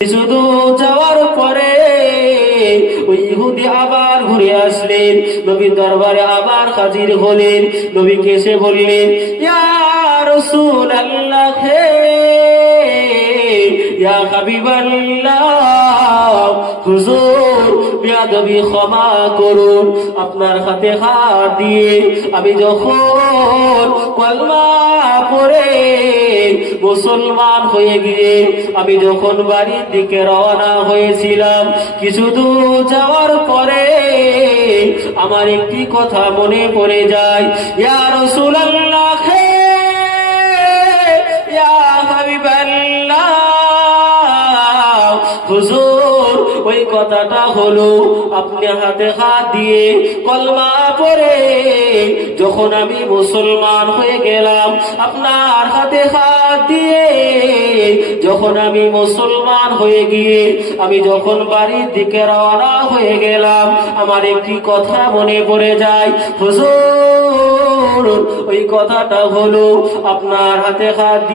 শুধু যাওয়ার পরে ওই ইহুদি আবার ঘুরে আসলেন, নবীর দরবারে আবার হাজির হলেন। নবীকে এসে বললেন, ইয়া রাসূলুল্লাহ, হে ইয়া হাবিবাল্লাহ, হুজুর বেয়াদবি ক্ষমা করুন। আপনার হাতে হাত দিয়ে আমি যখন কলমা পড়ে মুসলমান হয়ে গিয়ে আমি যখন বাড়ির দিকে রওনা হয়েছিলাম, কিছু দূর যাওয়ার পরে আমার একটি কথা মনে পড়ে যায়। ইয়া রাসূলুল্লাহ, ইয়া হাবিবাল্লাহ, হুজুর ওই কথাটা হলো, আপনি হাতে হাত দিয়ে কলমা পড়ে যখন আমি মুসলমান হয়ে গেলাম, আপনার হাতে হাত দিয়ে যখন আমি মুসলমান হয়ে গিয়ে আমি যখন বাড়ির দিকে রওনা হয়ে গেলাম, আমার একটি কথা মনে পড়ে যায়। হুজুর ওই কথাটা হলো, আপনার হাতে হাত